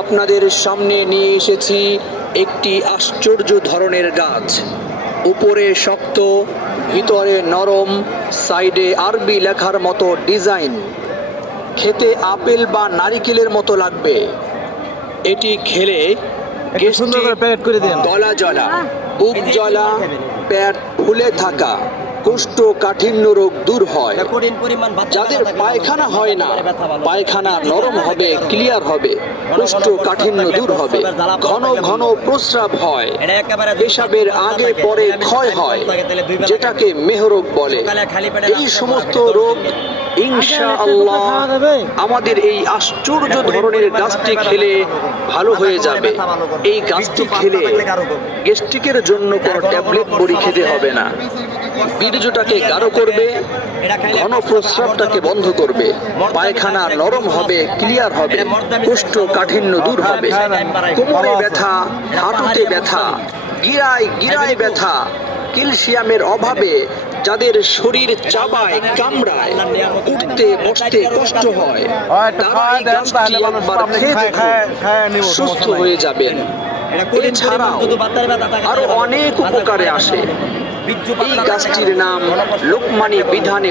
আপনাদের সামনে নিয়ে এসেছি একটি আশ্চর্য ধরনের গাছ। উপরে শক্ত, ভিতরে নরম, সাইডে আরবি লেখার মতো ডিজাইন। খেতে আপেল বা নারিকেলের মতো লাগবে। এটি খেলে গলা জ্বলা, বুক জ্বলা, পেট ফুলে থাকা, কোষ্ঠকাঠিন্য রোগ দূর হয়। যাদের পায়খানা হয় না, পায়খানা নরম হবে, ক্লিয়ার হবে, কোষ্ঠকাঠিন্য দূর হবে। ঘন ঘন প্রস্রাব হয়, পেশাবের আগে পরে ক্ষয় হয়, যেটাকে মেহরোগ বলে। এই সমস্ত রোগ ইনশাআল্লাহ আমাদের এই আশ্চর্য ধরনের গাছটি খেলে ভালো হয়ে যাবে। এই গাছটি খেলে গ্যাস্ট্রিকের জন্য কোনো ট্যাবলেট বড়ি খেতে হবে না। বীর্যটাকে গাঢ় করবে, ঘন প্রস্রাবটাকে বন্ধ করবে, পায়খানা নরম হবে, ক্লিয়ার হবে, কোষ্ঠকাঠিন্য দূর হবে। কোমরে ব্যথা, হাঁটুতে ব্যথা, গিরায় ব্যথা, ক্যালসিয়ামের অভাবে যাদের শরীর চাবায় কামড়ায়, উঠতে বসতে কষ্ট হয়, তারা এই গাছটি একবার খেয়ে দেখুন, সুস্থ হয়ে যাবেন। এছাড়াও আরো অনেক উপকারে আসে। এই গাছটির নাম লোকমানি বিধানে